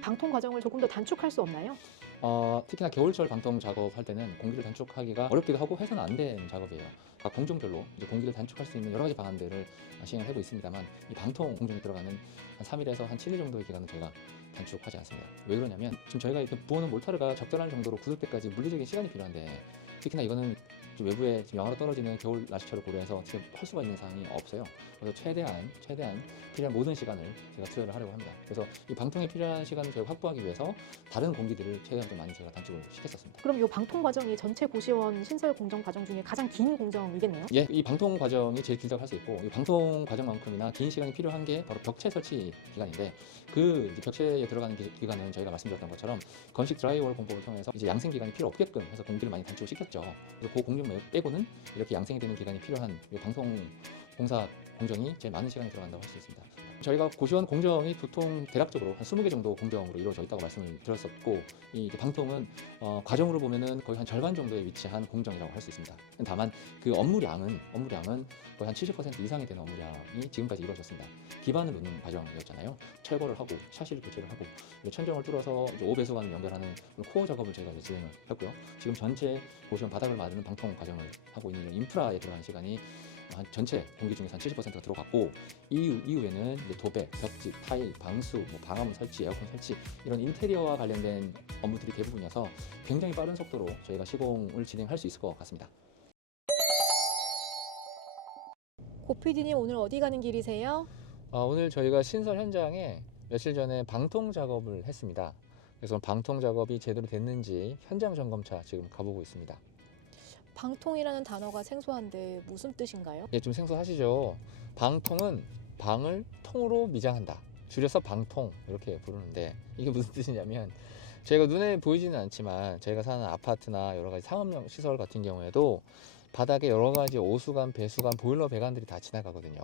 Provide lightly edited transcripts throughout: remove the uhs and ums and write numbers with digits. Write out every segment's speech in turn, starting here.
방통 과정을 조금 더 단축할 수 없나요? 특히나 겨울철 방통 작업할 때는 공기를 단축하기가 어렵기도 하고 해서는 안 되는 작업이에요. 각 공종별로 이제 공기를 단축할 수 있는 여러 가지 방안들을 시행을 하고 있습니다만, 이 방통 공정에 들어가는 한 3일에서 한 7일 정도의 기간은 저희가 단축하지 않습니다. 왜 그러냐면, 지금 저희가 이렇게 부어놓은 몰타르가 적절한 정도로 굳을 때까지 물리적인 시간이 필요한데, 특히나 이거는 좀 외부에 지금 영하로 떨어지는 겨울 날씨철을 고려해서 지금 할 수가 있는 상황이 없어요. 그래서 최대한 필요한 모든 시간을 제가 투여를 하려고 합니다. 그래서 이 방통에 필요한 시간을 저희가 확보하기 위해서 다른 공기들을 최대한 좀 많이 제가 단축을 시켰었습니다. 그럼 이 방통 과정이 전체 고시원 신설 공정 과정 중에 가장 긴 공정이겠네요? 예, 이 방통 과정이 제일 길다고 할 수 있고, 이 방통 과정만큼이나 긴 시간이 필요한 게 바로 벽체 설치 기간인데, 그 이제 벽체에 들어가는 기간은 저희가 말씀드렸던 것처럼 건식 드라이월 공법을 통해서 이제 양생 기간이 필요 없게끔 해서 공기를 많이 단축을 시켰죠. 그래서 그 공정 빼고는 이렇게 양생이 되는 기간이 필요한 이 방통 공사 공정이 제일 많은 시간이 들어간다고 할 수 있습니다. 저희가 고시원 공정이 보통 대략적으로 한 20개 정도 공정으로 이루어져 있다고 말씀을 드렸었고, 이 방통은 과정으로 보면은 거의 한 절반 정도에 위치한 공정이라고 할 수 있습니다. 다만 그 업무량은 거의 한 70% 이상이 되는 업무량이 지금까지 이루어졌습니다. 기반을 놓는 과정이었잖아요. 철거를 하고 샤시를 교체를 하고 천정을 뚫어서 이제 오배수관을 연결하는 코어 작업을 저희가 이제 진행을 했고요. 지금 전체 고시원 바닥을 만드는 방통 과정을 하고 있는 인프라에 들어간 시간이 한 전체 공기 중에서 한 70%가 들어갔고, 이후에는 이제 도배, 벽지, 타일, 방수, 방화문 설치, 에어컨 설치, 이런 인테리어와 관련된 업무들이 대부분이어서 굉장히 빠른 속도로 저희가 시공을 진행할 수 있을 것 같습니다. 고 PD님 오늘 어디 가는 길이세요? 오늘 저희가 신설 현장에 며칠 전에 방통 작업을 했습니다. 그래서 방통 작업이 제대로 됐는지 현장 점검차 지금 가보고 있습니다. 방통이라는 단어가 생소한데 무슨 뜻인가요? 예, 좀 생소하시죠? 방통은 방을 통으로 미장한다. 줄여서 방통 이렇게 부르는데, 이게 무슨 뜻이냐면, 저희가 눈에 보이지는 않지만 저희가 사는 아파트나 여러 가지 상업용 시설 같은 경우에도 바닥에 여러 가지 오수관, 배수관, 보일러 배관들이 다 지나가거든요.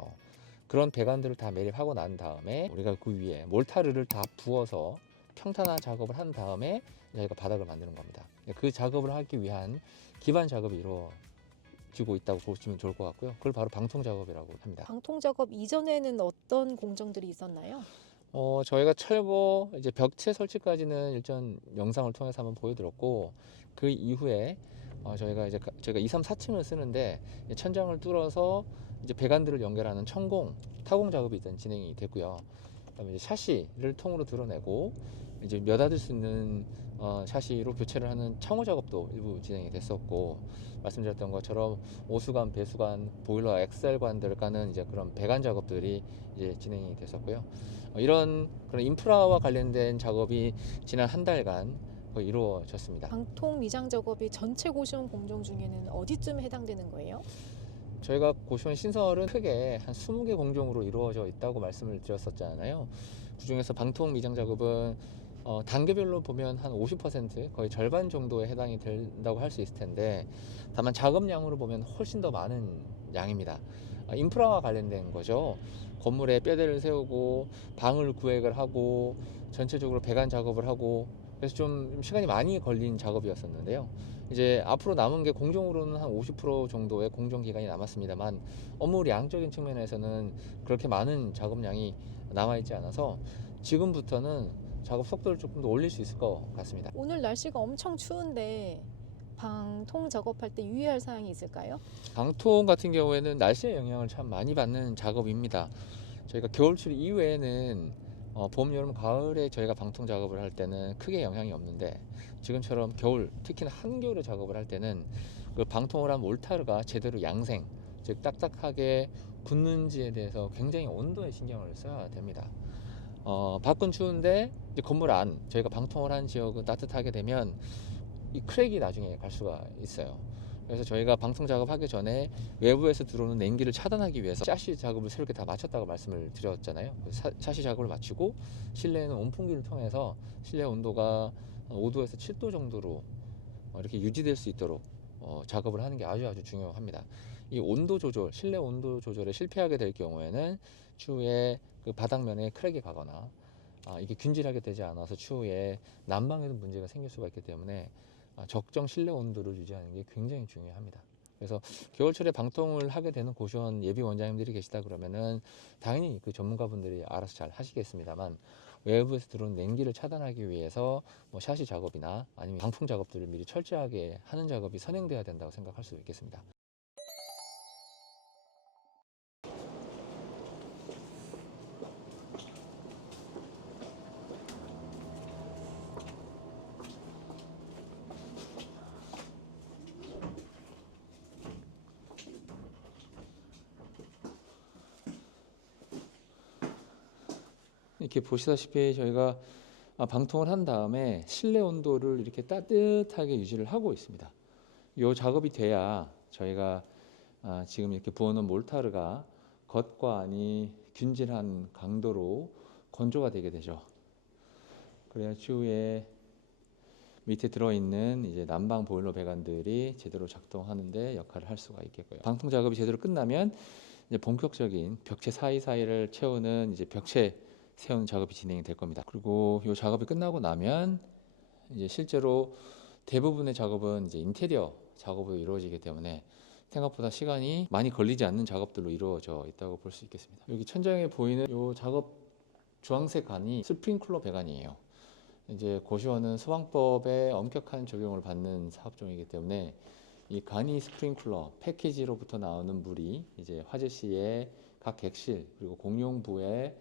그런 배관들을 다 매립하고 난 다음에 우리가 그 위에 몰타르를 다 부어서 평탄화 작업을 한 다음에 저희가 바닥을 만드는 겁니다. 그 작업을 하기 위한 기반 작업이 이루어지고 있다고 보시면 좋을 것 같고요. 그걸 바로 방통 작업이라고 합니다. 방통 작업 이전에는 어떤 공정들이 있었나요? 저희가 철거, 이제 벽체 설치까지는 일전 영상을 통해서 한번 보여드렸고, 그 이후에 저희가 2, 3, 4층을 쓰는데 천장을 뚫어서 이제 배관들을 연결하는 천공, 타공 작업이 일단 진행이 됐고요. 그다음에 이제 샤시를 통으로 드러내고 이제 몇아들 수 있는 샤시로 교체를 하는 창호 작업도 일부 진행이 됐었고, 말씀드렸던 것처럼 오수관, 배수관, 보일러 엑셀관들을 까는 이제 그런 배관 작업들이 이제 진행이 됐었고요. 이런 그런 인프라와 관련된 작업이 지난 한 달간 거의 이루어졌습니다. 방통 미장 작업이 전체 고시원 공정 중에는 어디쯤 해당되는 거예요? 저희가 고시원 신설은 크게 한 20개 공정으로 이루어져 있다고 말씀을 드렸었잖아요. 그중에서 방통 미장 작업은 단계별로 보면 한 50%, 거의 절반 정도에 해당이 된다고 할 수 있을 텐데, 다만 작업량으로 보면 훨씬 더 많은 양입니다. 인프라와 관련된 거죠. 건물에 뼈대를 세우고 방을 구획을 하고 전체적으로 배관 작업을 하고, 그래서 좀 시간이 많이 걸린 작업이었었는데요. 이제 앞으로 남은 게 공정으로는 한 50% 정도의 공정 기간이 남았습니다만, 업무량적인 측면에서는 그렇게 많은 작업량이 남아있지 않아서 지금부터는 작업 속도를 조금 더 올릴 수 있을 것 같습니다. 오늘 날씨가 엄청 추운데 방통 작업할 때 유의할 사항이 있을까요? 방통 같은 경우에는 날씨의 영향을 참 많이 받는 작업입니다. 저희가 겨울철 이후에는 봄, 여름, 가을에 저희가 방통 작업을 할 때는 크게 영향이 없는데, 지금처럼 겨울, 특히나 한겨울에 작업을 할 때는 그 방통을 한 몰타르가 제대로 양생, 즉 딱딱하게 굳는지에 대해서 굉장히 온도에 신경을 써야 됩니다. 밖은 추운데 이제 건물 안, 저희가 방통을 한 지역은 따뜻하게 되면 이 크랙이 나중에 갈 수가 있어요. 그래서 저희가 방통 작업하기 전에 외부에서 들어오는 냉기를 차단하기 위해서 샤시 작업을 새롭게 다 마쳤다고 말씀을 드렸잖아요. 샤시 작업을 마치고 실내에는 온풍기를 통해서 실내 온도가 5도에서 7도 정도로 이렇게 유지될 수 있도록 작업을 하는 게 아주 중요합니다. 이 온도 조절, 실내 온도 조절에 실패하게 될 경우에는 추후에 그 바닥면에 크랙이 가거나 이게 균질하게 되지 않아서 추후에 난방에도 문제가 생길 수가 있기 때문에 적정 실내 온도를 유지하는 게 굉장히 중요합니다. 그래서 겨울철에 방통을 하게 되는 고시원 예비 원장님들이 계시다 그러면은 당연히 그 전문가분들이 알아서 잘 하시겠습니다만, 외부에서 들어온 냉기를 차단하기 위해서 뭐 샤시 작업이나 아니면 방풍 작업들을 미리 철저하게 하는 작업이 선행돼야 된다고 생각할 수 있겠습니다. 이렇게 보시다시피 저희가 방통을 한 다음에 실내 온도를 이렇게 따뜻하게 유지를 하고 있습니다. 이 작업이 돼야 저희가 지금 이렇게 부어놓은 몰타르가 겉과 안이 균질한 강도로 건조가 되게 되죠. 그래야 추후에 밑에 들어있는 이제 난방 보일러 배관들이 제대로 작동하는데 역할을 할 수가 있겠고요. 방통 작업이 제대로 끝나면 이제 본격적인 벽체 사이사이를 채우는 이제 벽체 세우는 작업이 진행이 될 겁니다. 그리고 이 작업이 끝나고 나면 이제 실제로 대부분의 작업은 이제 인테리어 작업으로 이루어지기 때문에 생각보다 시간이 많이 걸리지 않는 작업들로 이루어져 있다고 볼 수 있겠습니다. 여기 천장에 보이는 이 작업 주황색 관이 스프링클러 배관이에요. 이제 고시원은 소방법에 엄격한 적용을 받는 사업종이기 때문에 이 간이 스프링클러 패키지로부터 나오는 물이 이제 화재 시에 각 객실 그리고 공용부에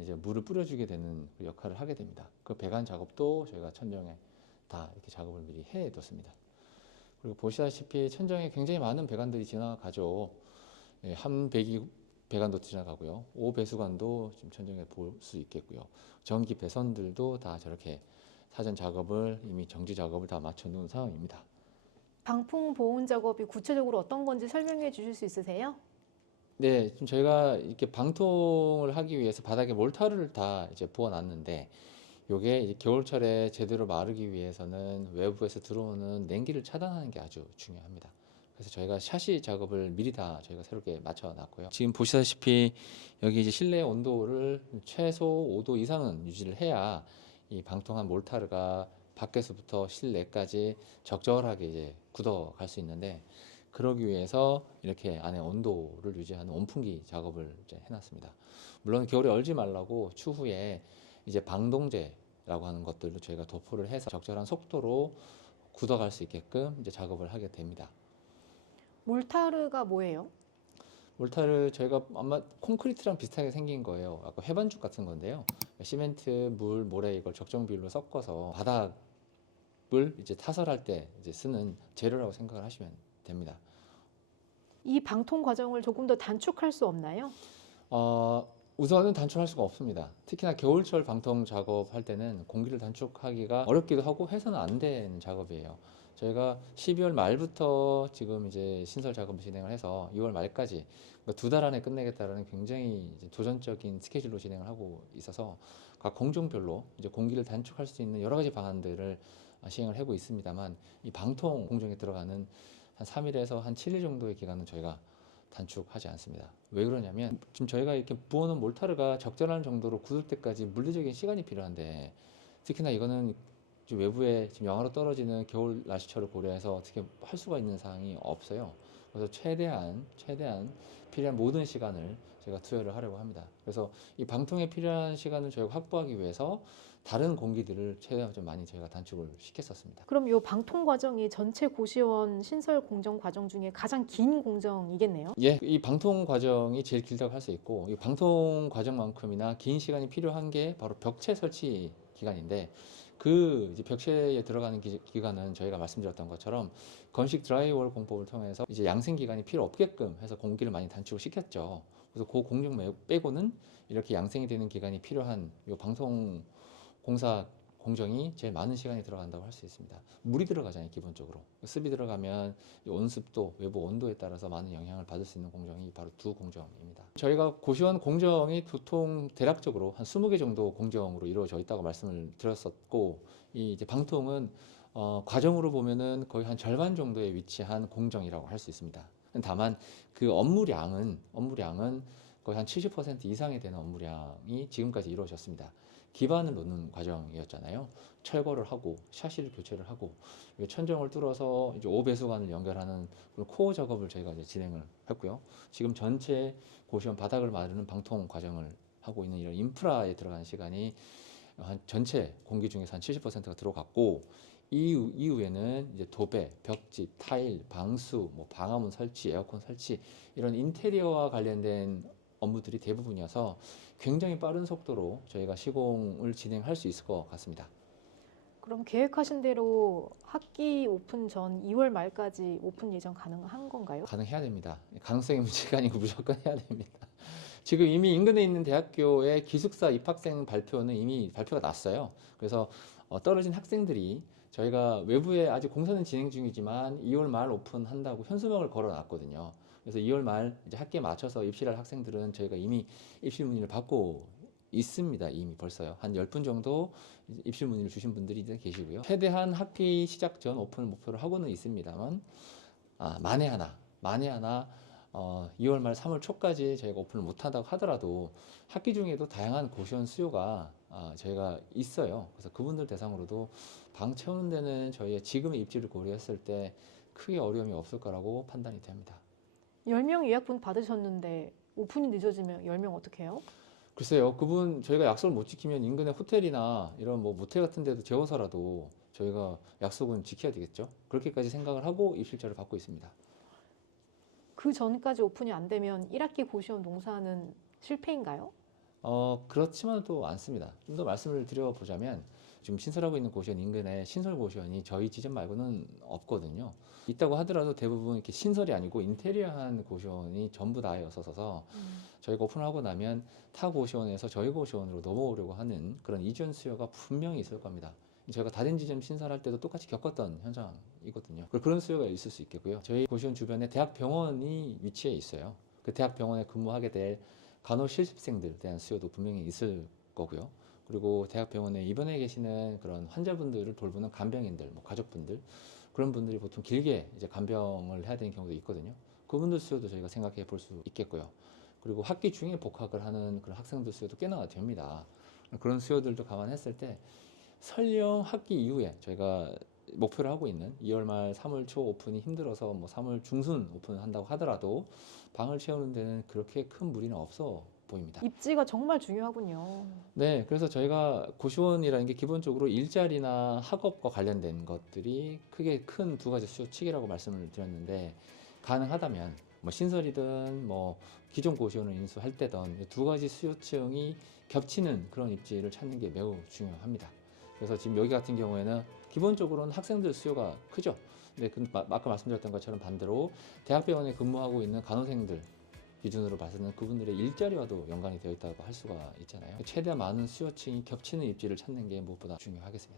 이제 물을 뿌려주게 되는 그 역할을 하게 됩니다. 그 배관 작업도 저희가 천정에 다 이렇게 작업을 미리 해뒀습니다. 그리고 보시다시피 천정에 굉장히 많은 배관들이 지나가죠. 한 배기 배관도 지나가고요. 5배수관도 지금 천정에 볼 수 있겠고요. 전기 배선들도 다 저렇게 사전 작업을 이미 정지 작업을 다 마쳐 놓은 상황입니다. 방풍 보온 작업이 구체적으로 어떤 건지 설명해 주실 수 있으세요? 네, 지금 저희가 이렇게 방통을 하기 위해서 바닥에 몰타르를 다 이제 부어 놨는데 요게 이제 겨울철에 제대로 마르기 위해서는 외부에서 들어오는 냉기를 차단하는 게 아주 중요합니다. 그래서 저희가 샤시 작업을 미리 다 저희가 새롭게 맞춰 놨고요. 지금 보시다시피 여기 이제 실내 온도를 최소 5도 이상은 유지를 해야 이 방통한 몰타르가 밖에서부터 실내까지 적절하게 이제 굳어갈 수 있는데 그러기 위해서 이렇게 안에 온도를 유지하는 온풍기 작업을 이제 해놨습니다. 물론 겨울에 얼지 말라고 추후에 이제 방동제라고 하는 것들도 저희가 도포를 해서 적절한 속도로 굳어갈 수 있게끔 이제 작업을 하게 됩니다. 몰타르가 뭐예요? 몰타를 저희가 아마 콘크리트랑 비슷하게 생긴 거예요. 아까 회반죽 같은 건데요. 시멘트, 물, 모래 이걸 적정 비율로 섞어서 바닥을 이제 타설할 때 이제 쓰는 재료라고 생각을 하시면 됩니다. 이 방통 과정을 조금 더 단축할 수 없나요? 우선은 단축할 수가 없습니다. 특히나 겨울철 방통 작업할 때는 공기를 단축하기가 어렵기도 하고 해서는 안 되는 작업이에요. 저희가 12월 말부터 지금 이제 신설 작업을 진행을 해서 2월 말까지 그러니까 2달 안에 끝내겠다라는 굉장히 이제 도전적인 스케줄로 진행을 하고 있어서 각 공정별로 이제 공기를 단축할 수 있는 여러 가지 방안들을 시행을 하고 있습니다만 이 방통 공정에 들어가는 한 3일에서 한 7일 정도의 기간은 저희가 단축하지 않습니다. 왜 그러냐면 지금 저희가 이렇게 부어놓은 몰타르가 적절한 정도로 굳을 때까지 물리적인 시간이 필요한데 특히나 이거는 외부에 지금 영하로 떨어지는 겨울 날씨철을 고려해서 어떻게 할 수가 있는 사항이 없어요. 그래서 최대한 필요한 모든 시간을 제가 투여를 하려고 합니다. 그래서 이 방통에 필요한 시간을 저희가 확보하기 위해서 다른 공기들을 최대한 좀 많이 저희가 단축을 시켰었습니다. 그럼 이 방통 과정이 전체 고시원 신설 공정 과정 중에 가장 긴 공정이겠네요? 예, 이 방통 과정이 제일 길다고 할 수 있고, 이 방통 과정만큼이나 긴 시간이 필요한 게 바로 벽체 설치 기간인데, 그 이제 벽체에 들어가는 기간은 저희가 말씀드렸던 것처럼 건식 드라이월 공법을 통해서 이제 양생 기간이 필요 없게끔 해서 공기를 많이 단축을 시켰죠. 그래서 그 공정 빼고는 이렇게 양생이 되는 기간이 필요한 이 방통 공사 공정이 제일 많은 시간이 들어간다고 할 수 있습니다. 물이 들어가잖아요, 기본적으로. 습이 들어가면 온습도, 외부 온도에 따라서 많은 영향을 받을 수 있는 공정이 바로 두 공정입니다. 저희가 고시원 공정이 보통 대략적으로 한 20개 정도 공정으로 이루어져 있다고 말씀을 드렸었고, 이 이제 방통은 과정으로 보면은 거의 한 절반 정도에 위치한 공정이라고 할 수 있습니다. 다만 그 업무량은 거의 한 70% 이상이 되는 업무량이 지금까지 이루어졌습니다. 기반을 놓는 과정이었잖아요. 철거를 하고 샤시를 교체를 하고 천정을 뚫어서 이제 5배수관을 연결하는 코어 작업을 저희가 이제 진행을 했고요. 지금 전체 고시원 바닥을 마르는 방통 과정을 하고 있는 이런 인프라에 들어가는 시간이 한 전체 공기 중에서 한 70%가 들어갔고 이후에는 이제 도배, 벽지, 타일, 방수, 뭐 방화문 설치, 에어컨 설치 이런 인테리어와 관련된 업무들이 대부분이어서 굉장히 빠른 속도로 저희가 시공을 진행할 수 있을 것 같습니다. 그럼 계획하신 대로 학기 오픈 전 2월 말까지 오픈 예정 가능한 건가요? 가능해야 됩니다. 가능성의 문제가 아니고 무조건 해야 됩니다. 지금 이미 인근에 있는 대학교의 기숙사 입학생 발표는 이미 발표가 났어요. 그래서 떨어진 학생들이 저희가 외부에 아직 공사는 진행 중이지만 2월 말 오픈한다고 현수막을 걸어놨거든요. 그래서 2월 말 이제 학기에 맞춰서 입실할 학생들은 저희가 이미 입실 문의를 받고 있습니다. 이미 벌써요. 한 10분 정도 입실 문의를 주신 분들이 이제 계시고요. 최대한 학기 시작 전 오픈을 목표로 하고는 있습니다만 만에 하나 2월 말 3월 초까지 저희가 오픈을 못한다고 하더라도 학기 중에도 다양한 고시원 수요가 저희가 있어요. 그래서 그분들 대상으로도 방 채우는 데는 저희의 지금의 입지를 고려했을 때 크게 어려움이 없을 거라고 판단이 됩니다. 10명 예약분 받으셨는데 오픈이 늦어지면 10명 어떻게 해요? 글쎄요, 그분 저희가 약속을 못 지키면 인근의 호텔이나 이런 뭐 모텔 같은 데도 재워서라도 저희가 약속은 지켜야 되겠죠. 그렇게까지 생각을 하고 입실자를 받고 있습니다. 그 전까지 오픈이 안 되면 1학기 고시원 농사는 실패인가요? 그렇지만 또 않습니다. 좀 더 말씀을 드려보자면 지금 신설하고 있는 고시원 인근에 신설 고시원이 저희 지점 말고는 없거든요. 있다고 하더라도 대부분 이렇게 신설이 아니고 인테리어한 고시원이 전부 다였어서 저희가 오픈을 하고 나면 타 고시원에서 저희 고시원으로 넘어오려고 하는 그런 이전 수요가 분명히 있을 겁니다. 저희가 다른 지점 신설할 때도 똑같이 겪었던 현상이거든요. 그런 수요가 있을 수 있겠고요. 저희 고시원 주변에 대학병원이 위치해 있어요. 그 대학병원에 근무하게 될 간호 실습생들에 대한 수요도 분명히 있을 거고요. 그리고 대학병원에 입원해 계시는 그런 환자분들을 돌보는 간병인들, 뭐 가족분들 그런 분들이 보통 길게 이제 간병을 해야 되는 경우도 있거든요. 그분들 수요도 저희가 생각해 볼 수 있겠고요. 그리고 학기 중에 복학을 하는 그런 학생들 수요도 꽤나 됩니다. 그런 수요들도 감안했을 때 설령 학기 이후에 저희가 목표를 하고 있는 2월 말 3월 초 오픈이 힘들어서 뭐 3월 중순 오픈을 한다고 하더라도 방을 채우는 데는 그렇게 큰 무리는 없어 보입니다. 입지가 정말 중요하군요. 네, 그래서 저희가 고시원이라는 게 기본적으로 일자리나 학업과 관련된 것들이 크게 큰 두 가지 수요측이라고 말씀을 드렸는데 가능하다면 뭐 신설이든 뭐 기존 고시원을 인수할 때든 두 가지 수요층이 겹치는 그런 입지를 찾는 게 매우 중요합니다. 그래서 지금 여기 같은 경우에는 기본적으로는 학생들 수요가 크죠. 근데 아까 말씀드렸던 것처럼 반대로 대학병원에 근무하고 있는 간호생들 기준으로 봐서는 그분들의 일자리와도 연관이 되어 있다고 할 수가 있잖아요. 최대한 많은 수요층이 겹치는 입지를 찾는 게 무엇보다 중요하겠습니다.